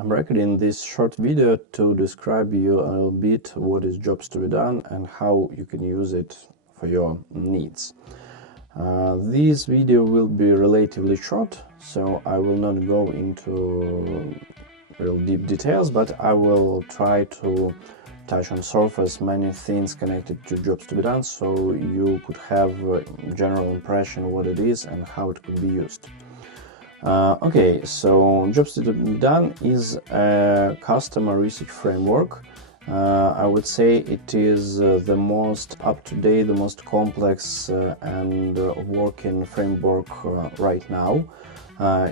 I'm recording this short video to describe you a little bit what is jobs to be done and how you can use it for your needs. This video will be relatively short, so I will not go into real deep details, but I will try to touch on surface many things connected to jobs to be done, so you could have a general impression what it is and how it could be used. Okay, so jobs to be done is a customer research framework. I would say it is the most up-to-date, the most complex and working framework right now.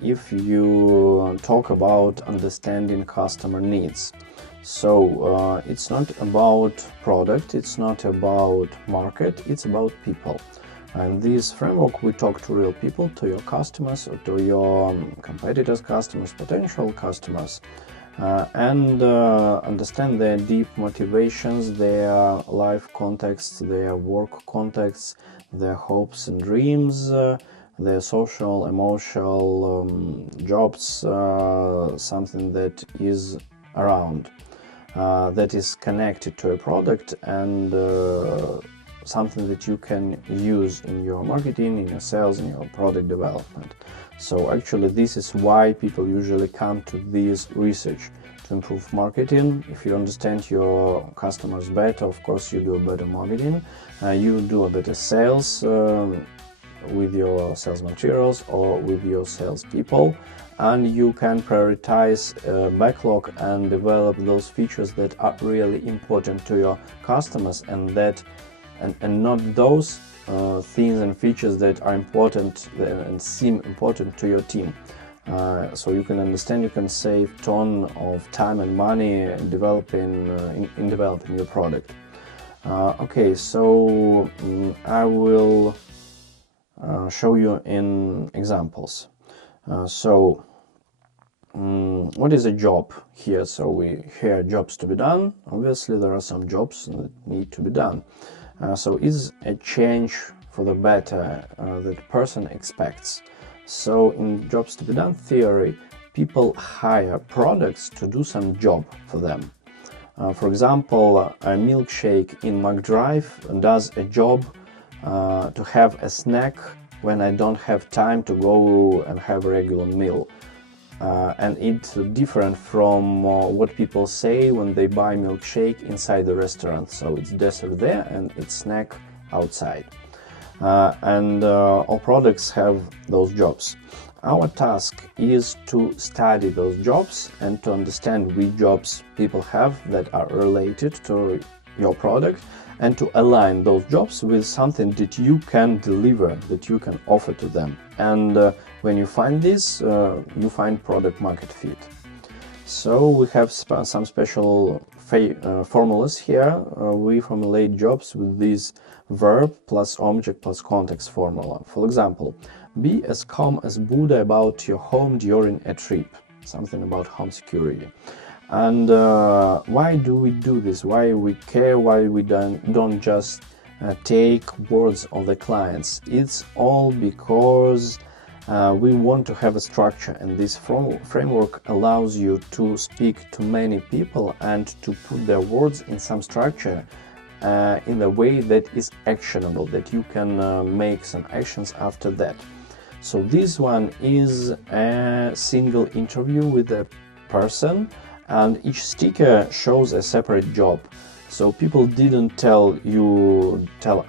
If you talk about understanding customer needs. So it's not about product, it's not about market, it's about people. And this framework, we talk to real people, to your customers, or to your competitors' customers, potential customers, and understand their deep motivations, their life contexts, their work contexts, their hopes and dreams, their social, emotional jobs, something that is around, that is connected to a product and something that you can use in your marketing, in your sales, in your product development. So actually this is why people usually come to this research, to improve marketing. If you understand your customers better, of course you do a better marketing, you do a better sales with your sales materials or with your sales people, and you can prioritize backlog and develop those features that are really important to your customers, and not those things and features that are important and seem important to your team. So you can understand, you can save a ton of time and money in developing your product. Okay, so I will show you in examples. What is a job here? So we hear jobs to be done. Obviously there are some jobs that need to be done. So is a change for the better that person expects. So in jobs to be done theory, people hire products to do some job for them. For example, a milkshake in McDrive does a job to have a snack when I don't have time to go and have a regular meal. And it's different from what people say when they buy milkshake inside the restaurant. So it's dessert there and it's snack outside. And all products have those jobs. Our task is to study those jobs and to understand which jobs people have that are related to your product, and to align those jobs with something that you can deliver, that you can offer to them. And when you find this, you find product market fit. So we have some special formulas here. We formulate jobs with this verb plus object plus context formula. For example, be as calm as Buddha about your home during a trip. Something about home security. And why do we do this? Why we care? Why we don't just take words of the clients? It's all because we want to have a structure, and this framework allows you to speak to many people and to put their words in some structure in a way that is actionable, that you can make some actions after that. So this one is a single interview with a person, and each sticker shows a separate job. So people didn't tell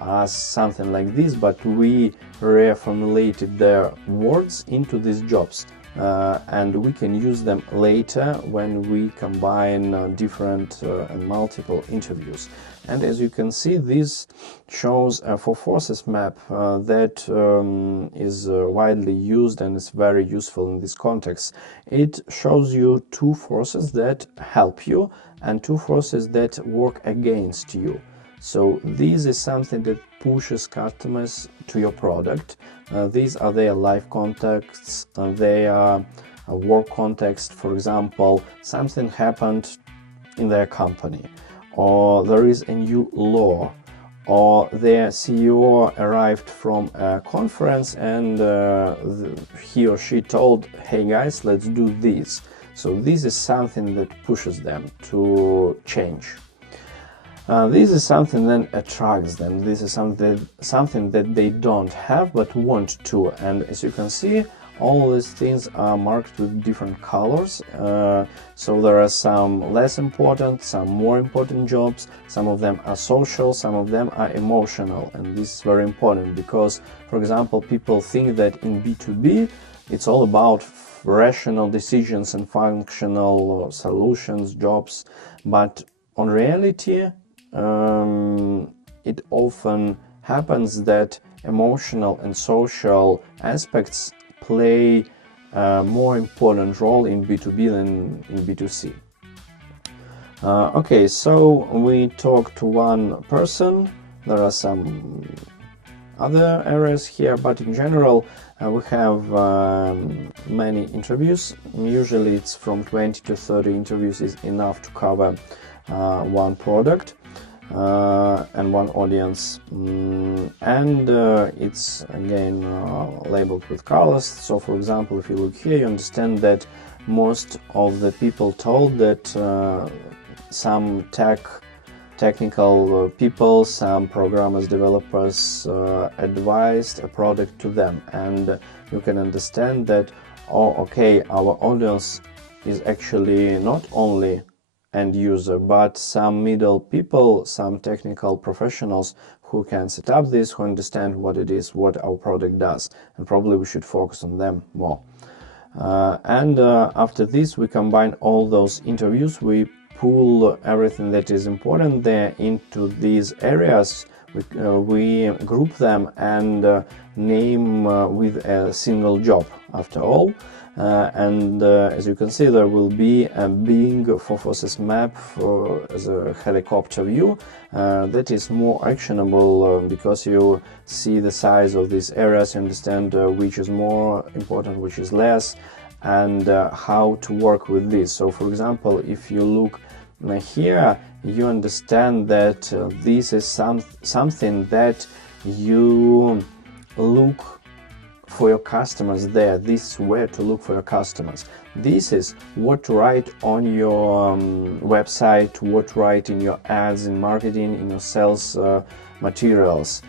us something like this, but we reformulated their words into these jobs. And we can use them later when we combine different and multiple interviews. And as you can see, this shows a four forces map that is widely used and is very useful in this context. It shows you two forces that help you and two forces that work against you. So this is something that pushes customers to your product. These are their life contexts, their work context. For example, something happened in their company, or there is a new law, or their CEO arrived from a conference and he or she told, hey guys, let's do this. So this is something that pushes them to change. This is something that attracts them. This is something that they don't have but want to. And as you can see, all these things are marked with different colors. So there are some less important, some more important jobs. Some of them are social, some of them are emotional. And this is very important because, for example, people think that in B2B it's all about rational decisions and functional solutions, jobs. But on reality, it often happens that emotional and social aspects play a more important role in B2B than in B2C. Okay, so we talked to one person. There are some other areas here, but in general we have many interviews. Usually it's from 20 to 30 interviews is enough to cover one product and one audience, and it's again labeled with colors. So for example, if you look here, you understand that most of the people told that some technical people, some programmers, developers advised a product to them, and you can understand that, oh, okay, our audience is actually not only end user, but some middle people, some technical professionals who can set up this, who understand what it is, what our product does, and probably we should focus on them more. And after this, we combine all those interviews, we pull everything that is important there into these areas, we group them and name with a single job after all. And as you can see, there will be a big 4-process map as a helicopter view that is more actionable because you see the size of these areas, you understand which is more important, which is less, and how to work with this. So for example, if you look here, you understand that this is something that you look for your customers there. This is where to look for your customers. This is what to write on your website, what to write in your ads, in marketing, in your sales materials.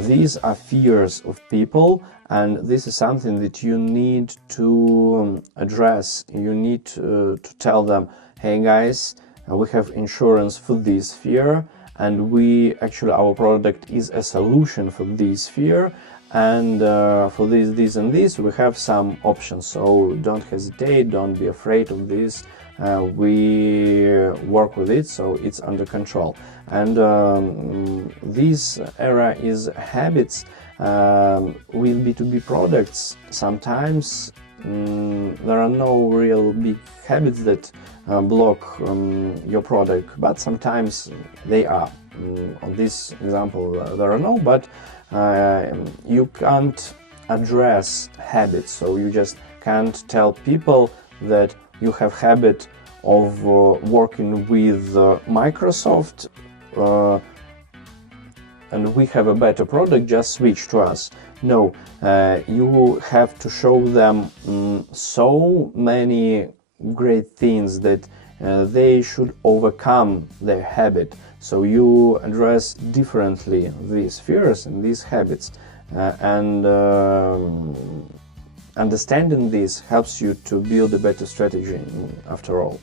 These are fears of people, and this is something that you need to address. You need to tell them, hey guys, we have insurance for this fear, and our product is a solution for this fear, and for this and this we have some options, so don't hesitate, don't be afraid of this. We work with it, so it's under control. And this area is habits. With B2B products, sometimes there are no real big habits that block your product, but sometimes they are. On this example there are no, but you can't address habits, so you just can't tell people that you have habit of working with Microsoft and we have a better product, just switch to us. No, you have to show them so many great things that they should overcome their habit. So you address differently these fears and these habits, and understanding this helps you to build a better strategy after all.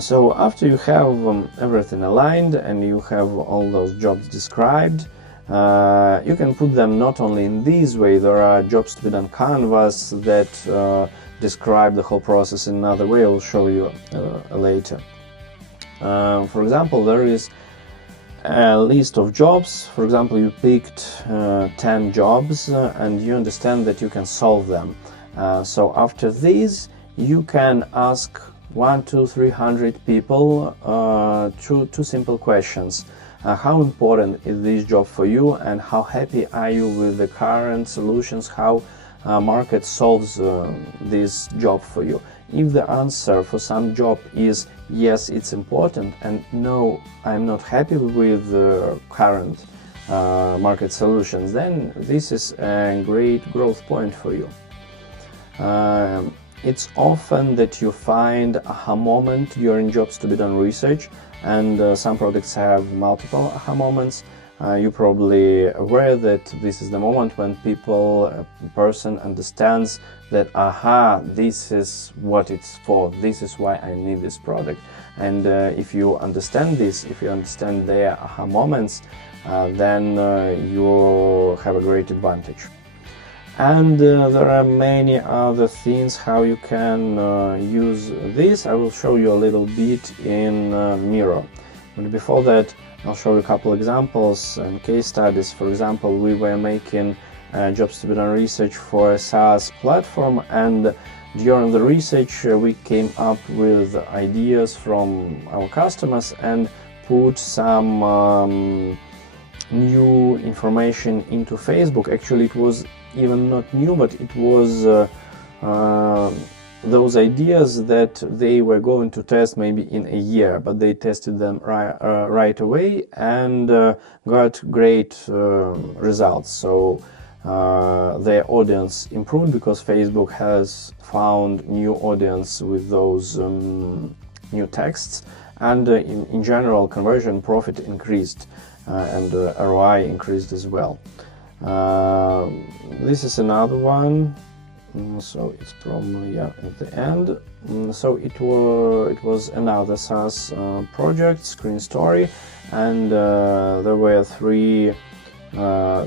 So after you have everything aligned and you have all those jobs described, you can put them not only in this way. There are jobs to be done canvas that describe the whole process in another way. I will show you later. For example, there is a list of jobs. For example, you picked 10 jobs and you understand that you can solve them. So after this, you can ask 100-300 people two simple questions. How important is this job for you, and how happy are you with the current solutions, how market solves this job for you? If the answer for some job is yes, it's important, and no, I'm not happy with the current market solutions, then this is a great growth point for you. it's often that you find aha moment during jobs to be done research, and some products have multiple aha moments. You're probably aware that this is the moment when a person understands that, aha, this is what it's for, this is why I need this product. And if you understand this, if you understand their aha moments, then you have a great advantage. And there are many other things how you can use this. I will show you a little bit in Miro. But before that, I'll show you a couple examples and case studies. For example, we were making jobs to be done research for a SaaS platform, and during the research we came up with ideas from our customers and put some new information into Facebook. Actually, it was even not new, but it was those ideas that they were going to test maybe in a year, but they tested them right away and got great results. So their audience improved because Facebook has found new audience with those new texts, and in general conversion profit increased and ROI increased as well. This is another one, so it's probably at the end. So it was another SaaS project, Screen Story, and there were 3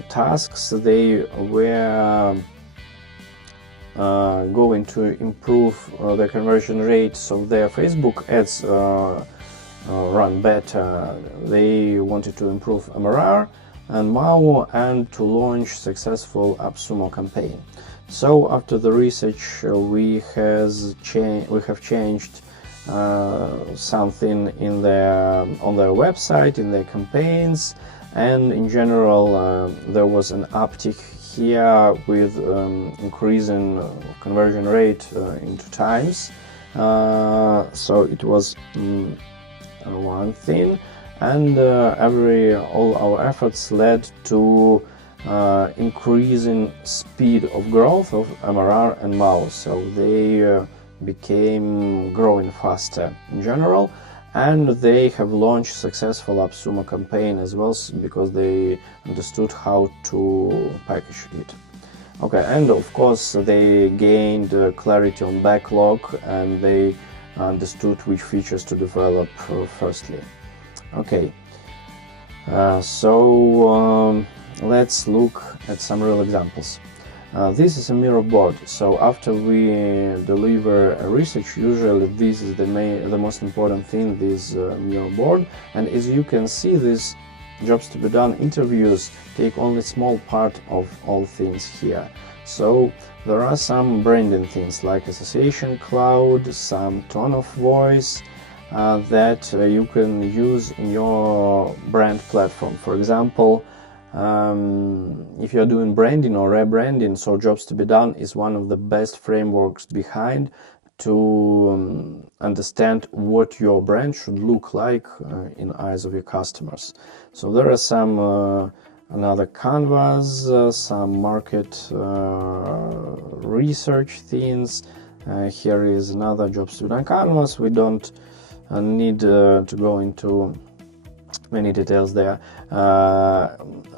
tasks. They were going to improve the conversion rate, so their Facebook ads run better. They wanted to improve MRR and MAU and to launch successful AppSumo campaign. So after the research we have changed something on their website, in their campaigns, and in general there was an uptick here with increasing conversion rate in 2 times. So it was one thing, and all our efforts led to increasing speed of growth of MRR and MAU, so they became growing faster in general, and they have launched successful AppSumo campaign as well, because they understood how to package it. Okay, and of course they gained clarity on backlog, and they understood which features to develop firstly. Okay, so let's look at some real examples. This is a Miro board. So after we deliver a research, usually this is the most important thing, this Miro board. And as you can see, these jobs to be done interviews take only small part of all things here. So there are some branding things like association cloud, some tone of voice that you can use in your brand platform. For example, if you're doing branding or rebranding, so jobs to be done is one of the best frameworks behind to understand what your brand should look like in eyes of your customers. So there are some another canvas, some market research things. Here is another jobs to be done canvas. We don't need to go into many details there.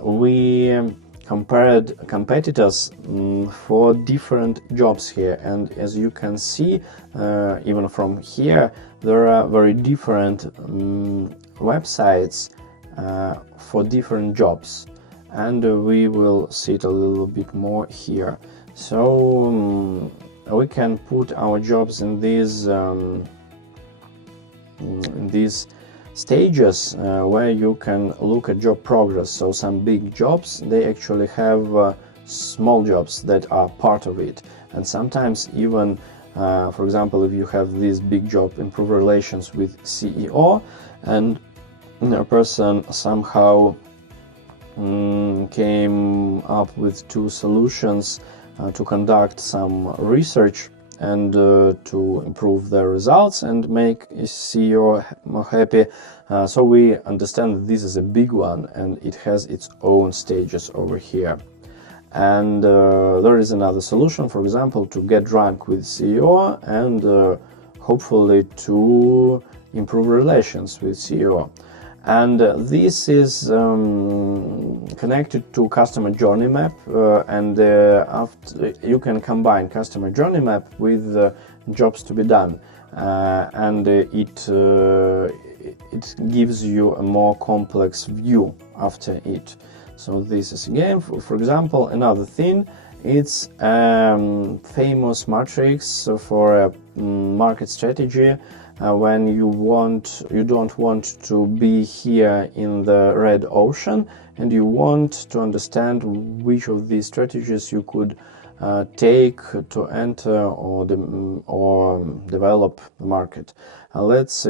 We compared competitors for different jobs here, and as you can see, even from here, there are very different websites for different jobs, and we will see it a little bit more here. So we can put our jobs in these stages where you can look at job progress. So some big jobs, they actually have small jobs that are part of it, and sometimes even for example, if you have this big job, improve relations with CEO, and a person somehow came up with 2 solutions to conduct some research and to improve their results and make CEO more happy. So we understand that this is a big one and it has its own stages over here. And there is another solution, for example, to get drunk with CEO and hopefully to improve relations with CEO. And this is connected to customer journey map, and after you can combine customer journey map with jobs to be done, and it gives you a more complex view after it. So this is again, for example, another thing. It's famous matrix for a market strategy. When you don't want to be here in the red ocean, and you want to understand which of these strategies you could take to enter or develop the market. Let's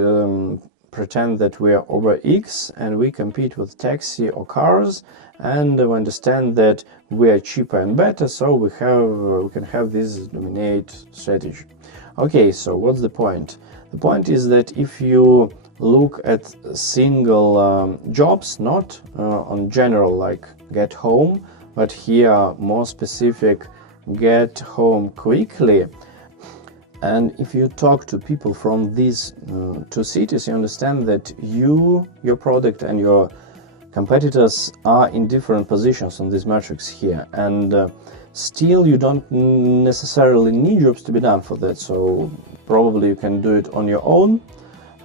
pretend that we are Uber X and we compete with taxi or cars, and we understand that we are cheaper and better, so we can have this dominate strategy. Okay, so what's the point? The point is that if you look at single jobs, not on general like get home, but here more specific, get home quickly, and if you talk to people from these two cities, you understand that your product and your competitors are in different positions on this matrix here, and still you don't necessarily need jobs to be done for that, so probably you can do it on your own,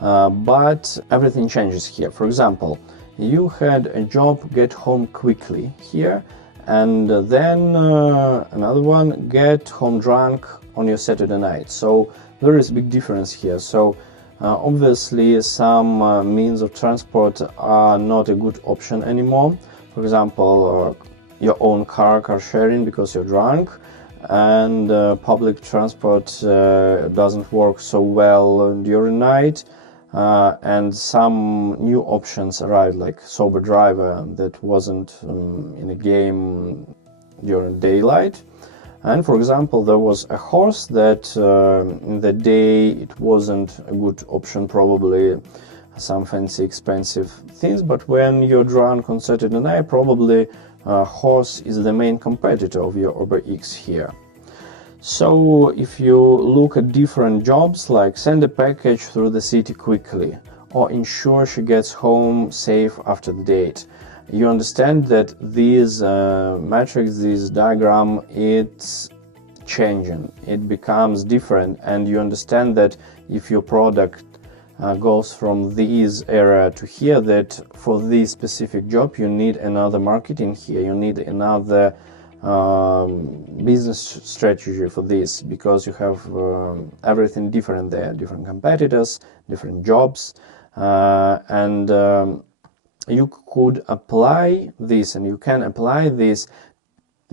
but everything changes here. For example, you had a job get home quickly here, and then another one get home drunk on your Saturday night. So there is a big difference here. So obviously some means of transport are not a good option anymore. For example, your own car sharing because you're drunk, and public transport doesn't work so well during night, and some new options arrived like sober driver that wasn't in a game during daylight. And for example, there was a horse that in the day it wasn't a good option, probably some fancy expensive things, but when you're drunk on Saturday night, probably horse is the main competitor of your Uber X here. So if you look at different jobs like send a package through the city quickly or ensure she gets home safe after the date, you understand that this matrix, this diagram, it's changing, it becomes different, and you understand that if your product goes from this area to here, that for this specific job you need another marketing here, you need another business strategy for this, because you have everything different there, different competitors, different jobs, and you could apply this, and you can apply these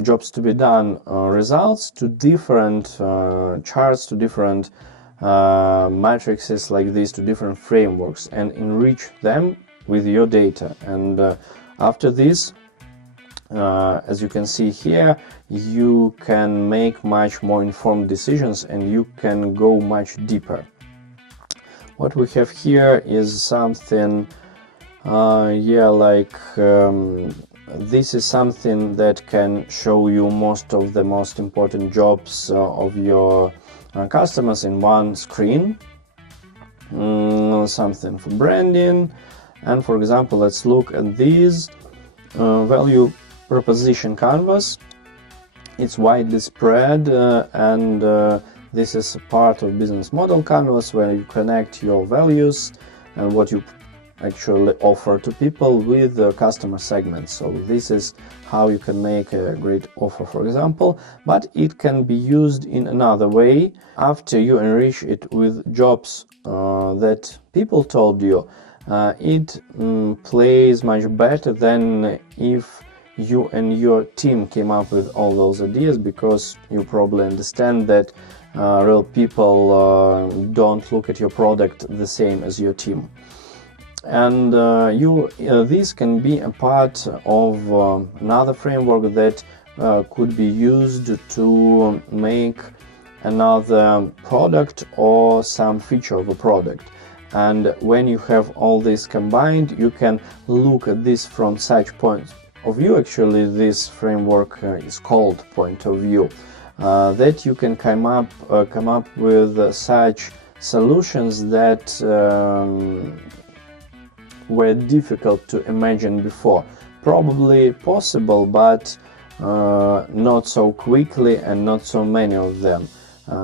jobs to be done results to different charts, to different matrices like this, to different frameworks, and enrich them with your data. And after this, as you can see here, you can make much more informed decisions and you can go much deeper. What we have here is something this is something that can show you most of the most important jobs of your customers in one screen. Something for branding, and for example, let's look at this value proposition canvas. It's widely spread, and this is a part of business model canvas where you connect your values and what you actually offer to people with the customer segments. So this is how you can make a great offer, for example, but it can be used in another way. After you enrich it with jobs that people told you, it plays much better than if you and your team came up with all those ideas, because you probably understand that real people don't look at your product the same as your team. And this can be a part of another framework that could be used to make another product or some feature of a product. And when you have all this combined, you can look at this from such of view, actually this framework is called point of view, that you can come up with such solutions that were difficult to imagine before. Probably possible, but not so quickly and not so many of them.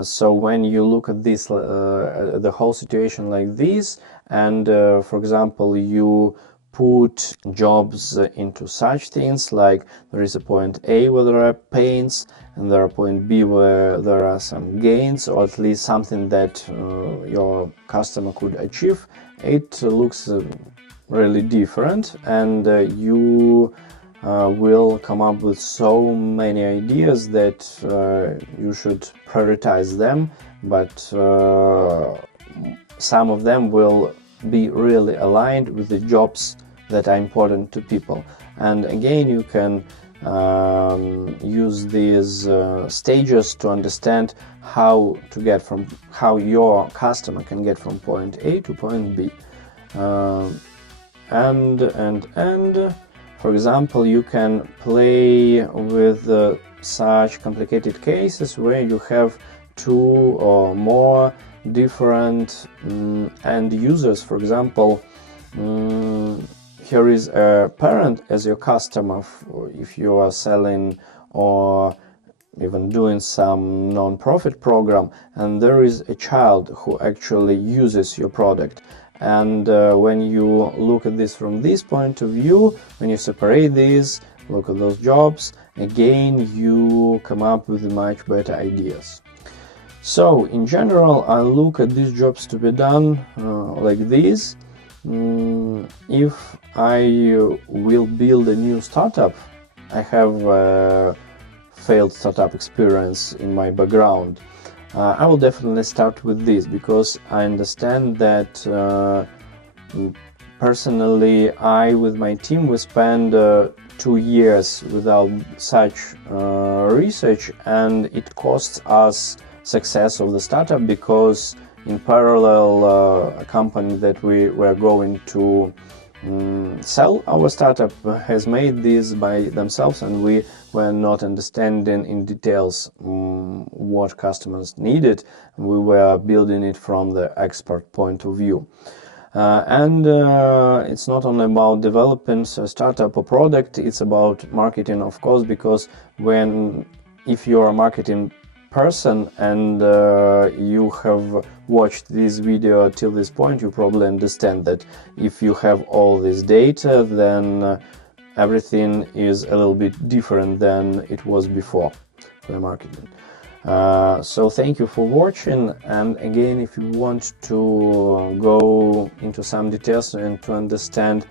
So when you look at this, the whole situation like this, and for example, you put jobs into such things like there is a point A where there are pains, and there are point B where there are some gains, or at least something that your customer could achieve, it looks really different, and you will come up with so many ideas that you should prioritize them, but some of them will be really aligned with the jobs that are important to people. And again, you can use these stages to understand how your customer can get from point A to point B. And for example, you can play with such complicated cases where you have two or more different end users. For example, here is a parent as your customer if you are selling or even doing some non-profit program, and there is a child who actually uses your product. And when you look at this from this point of view, when you separate these, look at those jobs, again you come up with much better ideas. So in general, I look at these jobs to be done like this. If I will build a new startup, I have failed startup experience in my background. I will definitely start with this, because I understand that personally I with my team we spend 2 years without such research, and it costs us success of the startup, because in parallel a company that we were going to sell our startup has made this by themselves, and we were not understanding in details what customers needed. We were building it from the expert point of view. And it's not only about developing a startup or product, it's about marketing, of course, because if you're a marketing person and you have watched this video till this point, you probably understand that if you have all this data, then everything is a little bit different than it was before for marketing. So thank you for watching, and again, if you want to go into some details and to understand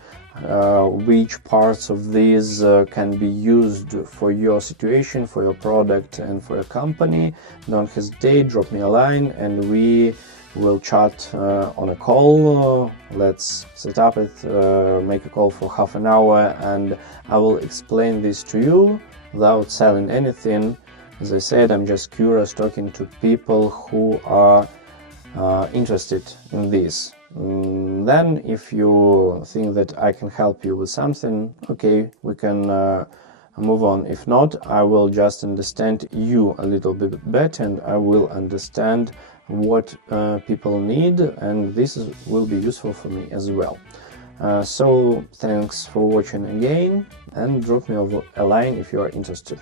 which parts of these can be used for your situation, for your product and for your company, don't hesitate, drop me a line and we will chat on a call. Let's set up it, make a call for half an hour, and I will explain this to you without selling anything. As I said, I'm just curious, talking to people who are interested in this. Then if you think that I can help you with something, okay, we can move on. If not, I will just understand you a little bit better, and I will understand what people need, and this will be useful for me as well. So thanks for watching again, and drop me a line if you are interested.